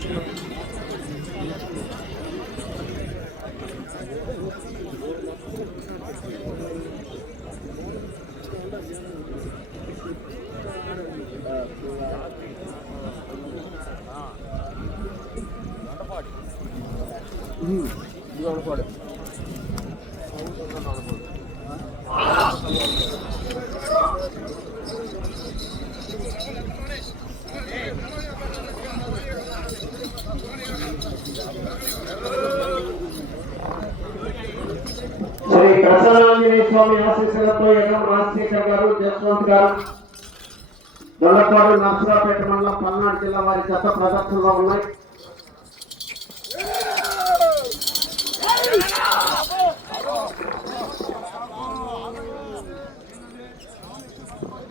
శ్రీ స్వామి ఆశీస్సులతో ఎన్ఎం రాజశేఖర్ గారు జస్వంత్ గారు దొండపాడు నర్సరాపేట మండలం పల్నాడు జిల్లా వారి చెత్త ప్రదర్శనలో ఉన్నాయి.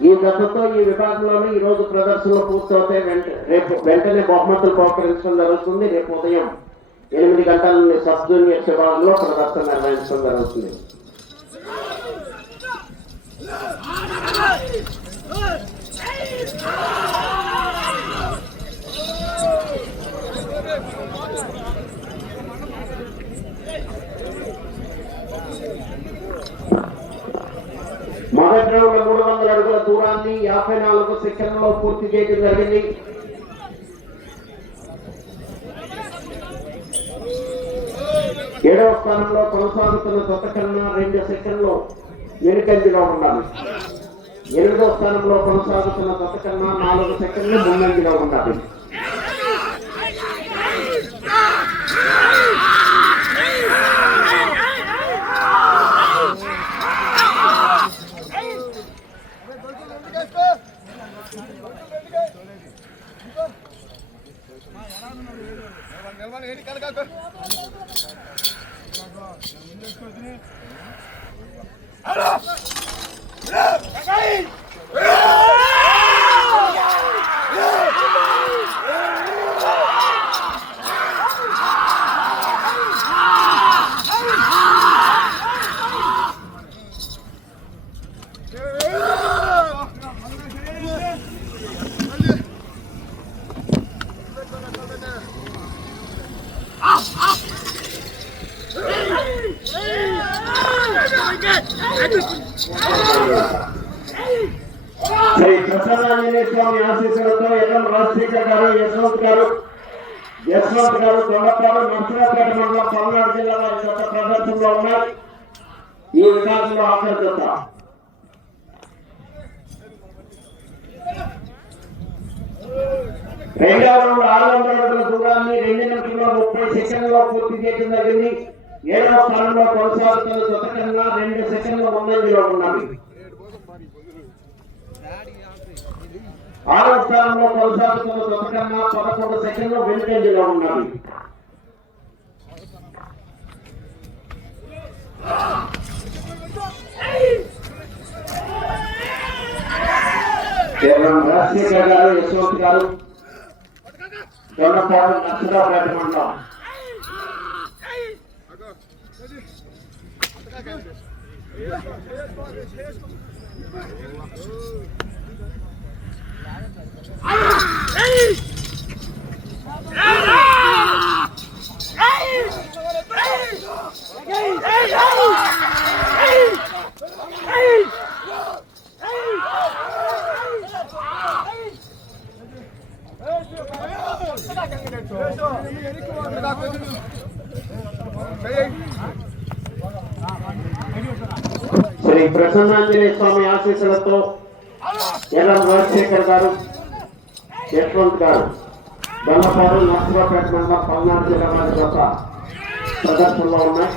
ఈ దశతో ఈ విభాగంలోనే ఈ రోజు ప్రదర్శనలు పూర్తవుతాయి. వెంట రేపు వెంటనే బహుమతులు బహుకరించడం జరుగుతుంది. రేపు ఉదయం ఎనిమిది గంటల నుండి సబ్ జూనియర్ విభాగంలో ప్రదర్శన నిర్వహించడం జరుగుతుంది. మొదటి మూడు వందల అడుగుల దూరాన్ని యాభై నాలుగు సెకండ్లో పూర్తి చేయడం జరిగింది. ఏడవ స్థానంలో కొనసాగుతున్న జత కన్నా రెండు సెకండ్లు వెనుకంజలో ఉండాలి. ఎనిమిదవ స్థానంలో కొనసాగుతున్న జత కన్నా నాలుగు సెకండ్లు ముందంజలో ఉండాలి. శ్రీ ప్రసన్నాంజనేయ స్వామి ఆశీస్సులతో ఎన్ఎం రాజశేఖర్ గారు యశ్వంత్ గారు యశ్వంత్ గారు దొండపాడు నర్సరాపేట మండలం పల్నాడు జిల్లా వారి గత ప్రదర్శనలో ఉన్నారు ఈ వికాసంలో ఆఖరి జత రెండవ రౌండ్ ఆరు వందల అడుగుల దూరాన్ని రెండు నిమిషంలో ముప్పై సెకండ్లో పూర్తి చేయడం జరిగింది. ఏడవ స్థానంలో కొనసాగుతున్న జత రెండు సెకండ్ల ముందంజలో ఉన్నవి ఆరవ స్థానంలో కొనసాగుతున్న జత పదకొండు సెకండ్లు వెనుకంజలో ఉన్నవి కేవలం రాజశేఖర్ గారు యశ్వంత్ గారు దొండపాడు నర్సరాపేట మండలం ప్రసన్నాంజనేయ స్వామి ఆశీస్సులతో ఎల్ఎం రాజశేఖర్ గారు యశ్వంత్ గారు దొండపాడు మండలం పల్నాడు జిల్లా వారి యొక్క ప్రదర్శనలో ఉన్నాయి.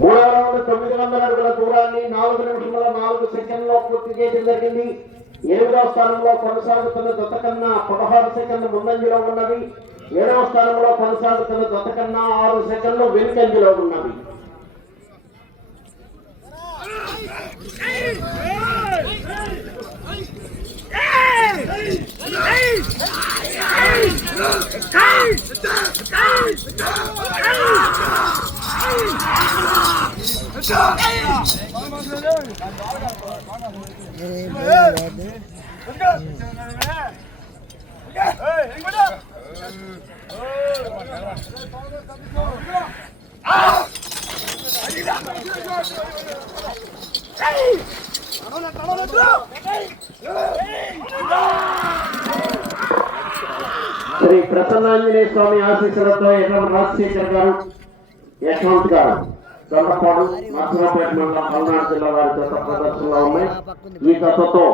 మూడవ రౌండ్ తొమ్మిది వందల అడుగుల దూరాన్ని నాలుగు నిమిషంలో నాలుగు సెకండ్లో పూర్తి చేయడం జరిగింది. ఎనిమిదవ స్థానంలో కొనసాగుతున్న జత కన్నా పదహారు సెకండ్లు ముందంజలో ఉన్నవి ఏడవ స్థానంలో కొనసాగుతున్న జత కన్నా ఆరు సెకండ్లు వెనుకంజలో ఉన్నవి Hey! శ్రీ ప్రసన్నాంజనేయ స్వామి ఆశీస్సులతో యశవంత్ రాజశేఖర్ గారు యశవంత్ గారు. దొండపాడు నర్సరావుపేట మండలం పల్నాడు జిల్లా వారి జత ప్రదర్శనలో ఉన్నాయి. ఈ జతతో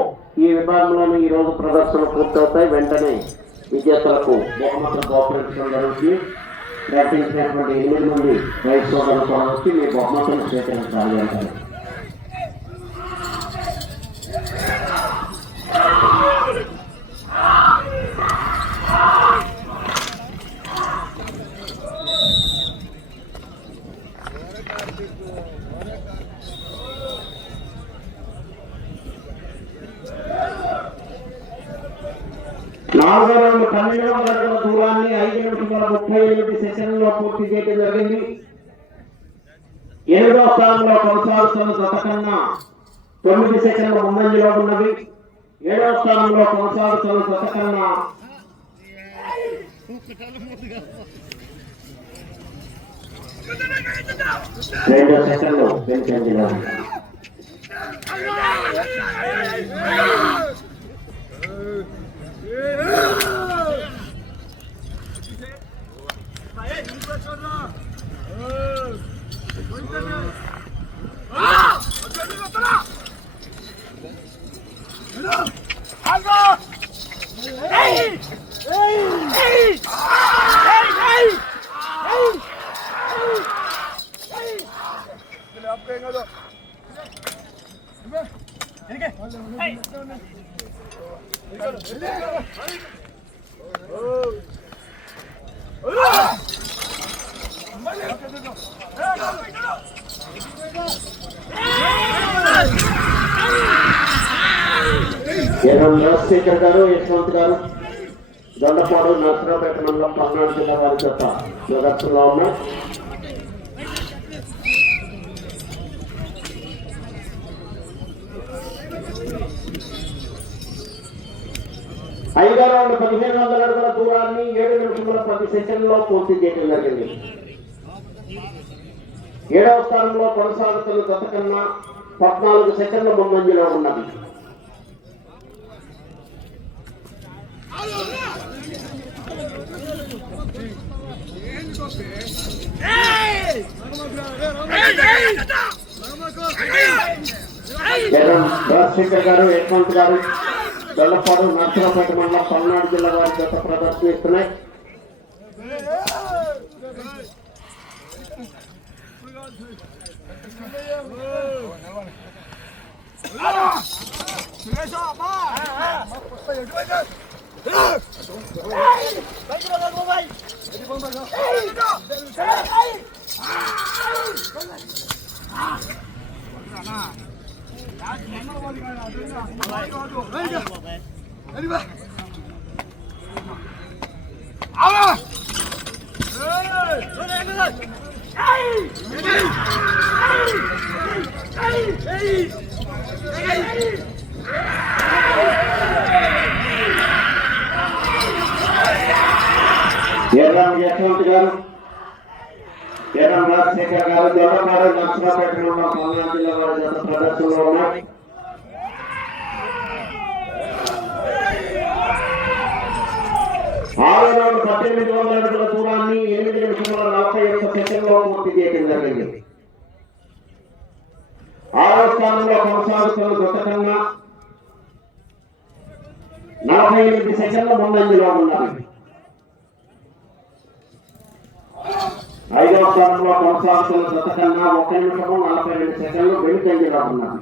ఈ విభాగంలోని ఈ రోజు ప్రదర్శనలు పూర్తవుతాయి. వెంటనే విజేతలకు బహుమతులు కోఆపరేషన్ జరుగుతుంది. ప్రకటించినటువంటి ఎనిమిది మంది రైతు సోదరులు కూడా వచ్చి మీ బహుమతులు స్వీకరించాలి అంటారు. నాలుగో రౌండ్ పన్నెండు వందల అడుగుల దూరాన్ని ఐదు నిమిషాల ముప్పై ఎనిమిది సెషన్లో పూర్తి చేయడం జరిగింది. ఎనిమిదో స్థానంలో కొనసాగుతున్న శతకన్నా తొమ్మిది సెకండ్ల ముందంజలో ఉన్నవి. ఏడవ స్థానంలో కొనసాగుతున్న శతకన్నా రెండో రెండు సెకండ్లు వెనుకంజలో ఎర్రం దొండపాడు నరసరావుపేట మండలం పల్నాడు జిల్లా వారి చెత్త ప్రదర్శనలో ఉన్నాయి ఐదో రౌండ్ పదిహేను వందల అడుగుల దూరాన్ని ఏడు నిమిషముల పది సెకండ్లో పూర్తి చేయడం జరిగింది. ఏడవ స్థానంలో కొనసాగుతున్న గత కన్నా పద్నాలుగు సెకండ్ల ముందంజలో ఉన్నది. రాజశేఖర్ గారు యశ్వంత్ గారు దొల్లపాడు నర్సరాపేట మండలం పల్నాడు జిల్లా వారి గత ప్రదర్శనిస్తున్నాయి Hey! ఎర్రం యశ్వంత్ గారు ఎర్రం రాజశేఖర్ గారు దొల్లపాడు నర్సరావుపేట ఉన్న పల్నాడు జిల్లా వారి జత ప్రదర్శనలో ఉన్నాయి ఆరు రౌండ్ పద్దెనిమిది వందల అడుగుల దూరాన్ని ఎనిమిది నిమిషంలో నలభై ఒక్క సెకండ్లో పూర్తి చేయడం జరిగింది. ఆరో స్థానంలో కొనసాగుతున్న గత నలభై ఎనిమిది సెకండ్ల ముందంజలో ఉన్నారు ఐదో స్థానంలో కొనసాగుతున్న జత కన్నా ఒక నిమిషము నలభై రెండు సెకండ్లు వెనుకంజ రాకున్నాం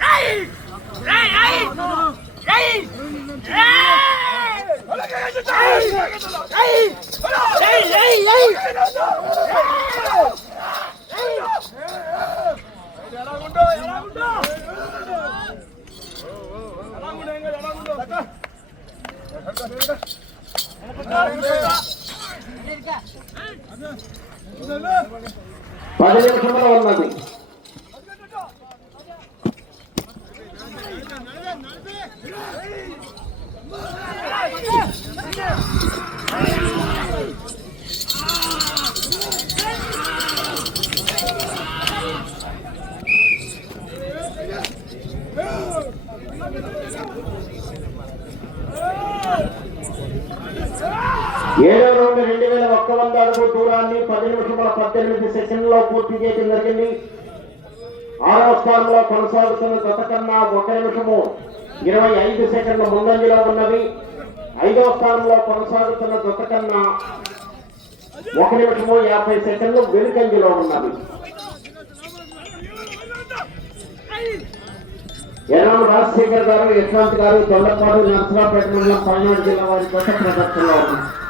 Hey! Hey! Hey! పది నిమిషంలో ఉన్నది. ఏడో రౌండ్ రెండు వేల ఒక్క వంద అడుగు దూరాన్ని పది నిమిషముల పద్దెనిమిది సెకండ్లో పూర్తి చేయడం జరిగింది. ఆరో స్థానంలో కొనసాగుతున్న గత కన్నా ఒక నిమిషము ఇరవై ఐదు సెకండ్ల ముందంజలో ఉన్నవి. ఐదవ స్థానంలో కొనసాగుతున్న గత కన్నా ఒక నిమిషము యాభై సెకండ్లు వెనుకంజలో ఉన్నవి. ఎర్రం రాజశేఖర్ గారు యశ్వంత్ గారు దొండపాడు నర్సరాపేట మండలం పల్నాడు జిల్లా వారి కొత్త ప్రదర్శనలో ఉన్నారు.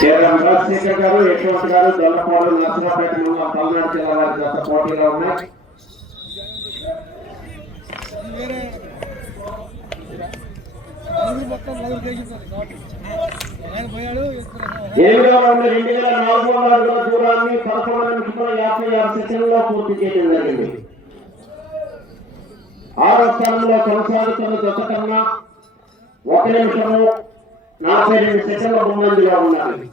కేవలం రాజశేఖర్ గారు యశ్వంత్ గారు దొల్లపాడు నర్సరాపేట మండలం పల్నాడు జిల్లా వారి గత పోటీలో ఉన్నాయి మొత్తం ఉన్న రెండు వేల నాలుగు వందల అడుగుల దూరాన్ని పదకొండు యాభై ఆరు సెకండ్లో పూర్తి చేయడం జరిగింది. ఆరో స్థానంలో కొనసాగుతున్న జత కన్నా ఒక నిమిషము నలభై రెండు సెకండ్ల ముందంజలో ఉన్నది.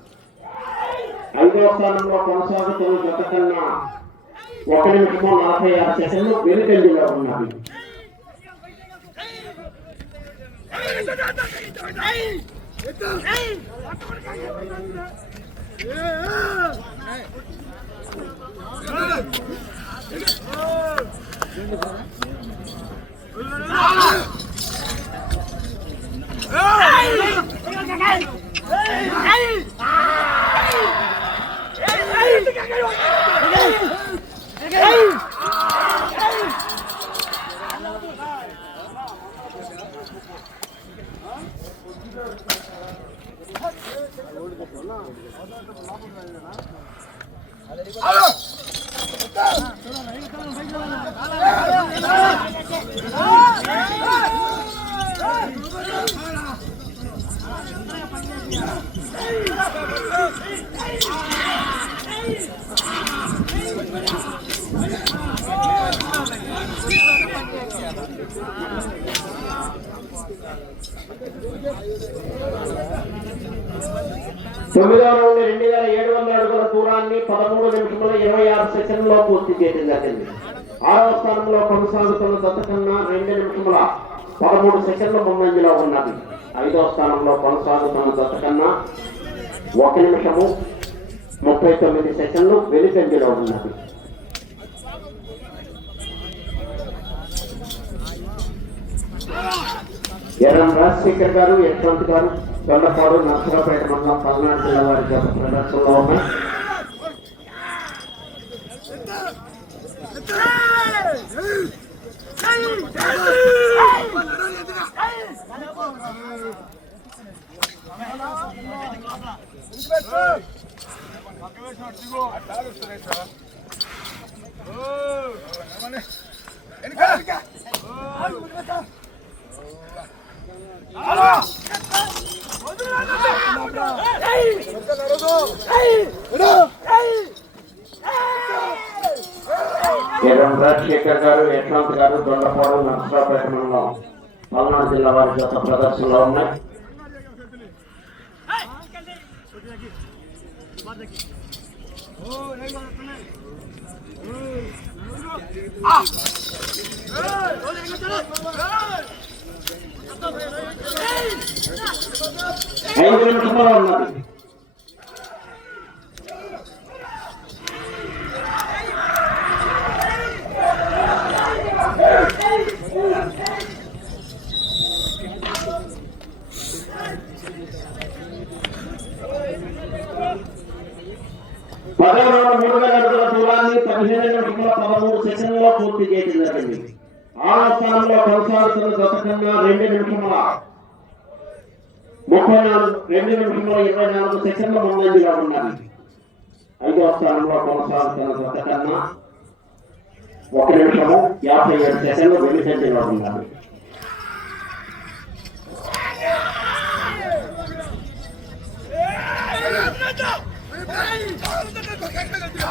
ఐదవ స్థానంలో కొనసాగుతున్న జత కన్నా ఒక నిమిషము నలభై ఆరు సెకండ్లు వెనుకంజలో ఉన్నది. Ah! ఇరవై పూర్తి చేయడం జరిగింది. ఆరవ స్థానంలో కొనసాగుతున్న దత్త కన్నా రెండు నిమిషముల పదమూడు సెకండ్ల ముందంజలో ఉన్నది. ఐదవ స్థానంలో కొనసాగుతున్న దత్త కన్నా ఒక నిమిషము ముప్పై తొమ్మిది సెకండ్లు వెనుకంజలో ఉన్నది. ఎర్రం రాజశేఖర్ గారు యశ్వంత్ గారు చొల్లపాడు నర్సరాపేట మండలం పల్నాడు జిల్లా వారి ప్రదర్శనలో ఉన్నాయి. ఏయ్ ఎర్రం రాజశేఖర్ గారు యశ్వంత్ గారు దొండపాడు నర్సరాపేట మండలం పల్నాడు జిల్లా వారి యొక్క ప్రదర్శనలో ఉన్నాయి. ఐదు నిమిషంలో ఉన్నది పదహారు మూడు వేల అడుగుల దూరాన్ని పదిహేను నిమిషంలో పదమూడు సెకండ్లో పూర్తి చేయడం జరిగింది ఆరో స్థానంలో కొనసాగుతున్న జత కన్నా రెండు నిమిషముల ముప్పై నాలుగు ఇరవై నాలుగు సెకండ్ల ముందంజలో ఉన్నది ఐదో స్థానంలో కొనసాగుతున్న జత కన్నా ఒక నిమిషము యాభై ఏడు సెకండ్లు వెనుకంజలో ఉన్నది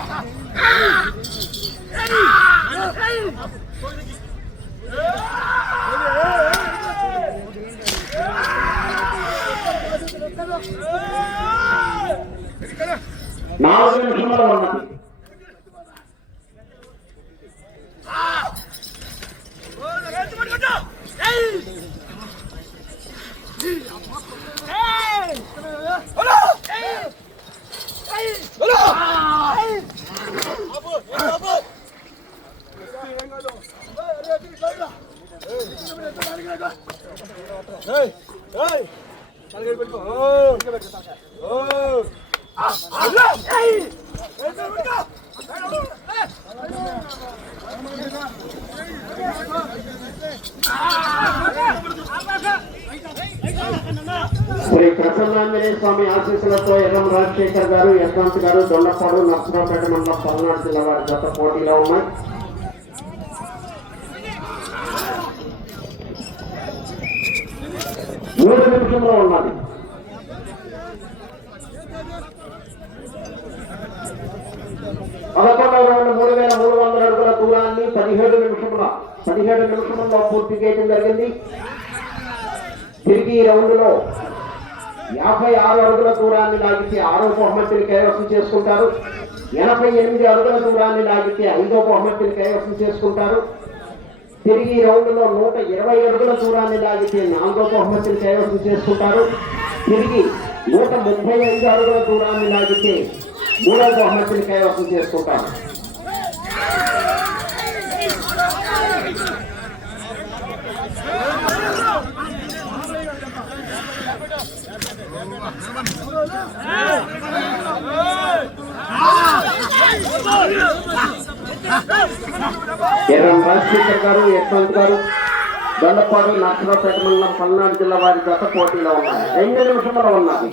నాలుగు నిమిషంలో ఉన్నది శ్రీ ప్రసన్నాంజనేయ స్వామి ఆశీస్సులతో ఎర్రం రాజశేఖర్ గారు యశ్వంత్ గారు దొండపాడు నర్సరావుపేట మండలం పల్నాడు జిల్లా వారి జత పోటీలో ఉన్నాయి. మూడు నిమిషంలో ఉన్నది. పదకొండవ రౌండ్ మూడు వేల మూడు వందల అడుగుల దూరాన్ని పదిహేడు నిమిషముల పదిహేడు నిమిషముల్లో పూర్తి చేయడం జరిగింది. తిరిగి ఈ రౌండ్లో యాభై ఆరు అడుగుల దూరాన్ని లాగితే ఆరో బహుమతిని కైవసం చేసుకుంటారు. ఎనభై ఎనిమిది అడుగుల దూరాన్ని లాగితే ఐదో బహుమతిని కైవసం చేసుకుంటారు. తిరిగి ఈ రౌండ్లో నూట ఇరవై అడుగుల దూరాన్ని లాగితే నాలుగో బహుమతిని కైవసం చేసుకుంటారు. తిరిగి నూట ముప్పై ఐదు అడుగుల దూరాన్ని లాగితే మూడో బహుమతిని కైవసం చేసుకుంటారు. ఎర్రం రాజశేఖర్ గారు యశ్వంత్ గారు దొండపాడు నర్సరావుపేట మండలం పల్నాడు జిల్లా వారి గత పోటీలో ఉన్నారు. రెండు నిమిషంలో ఉన్నారు ఉన్నది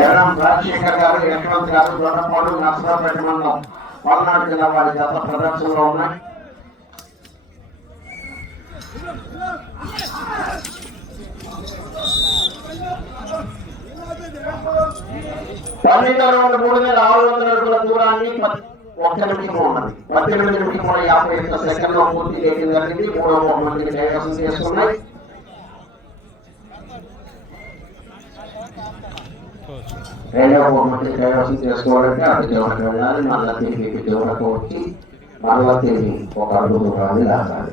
ఎర్రం రాజశేఖర్ గారు యశ్వంత్ గారు దొండపాడు నర్సరావుపేట మండలం పల్నాడు జిల్లా వారి జత ప్రదర్శనలో ఉన్నాయి. పన్నెండు మూడు వేల ఆరు వందల అడుగుల దూరాన్ని ఒక్క నిమిషం ఉన్నది పద్దెనిమిది నిమిషముల యాభై ఒక్క సెకండ్లో పూర్తి చేయడం జరిగింది మూడవ బహుమతిని కైవసం రెండవ బహుమతిని కైవసం చేసుకోవాలంటే అది చివరికి వెళ్ళాలి మళ్ళా తిరిగి చివరకు వచ్చి మళ్ళా తిరిగి ఒక అడుగు దూరాన్ని లాగాలి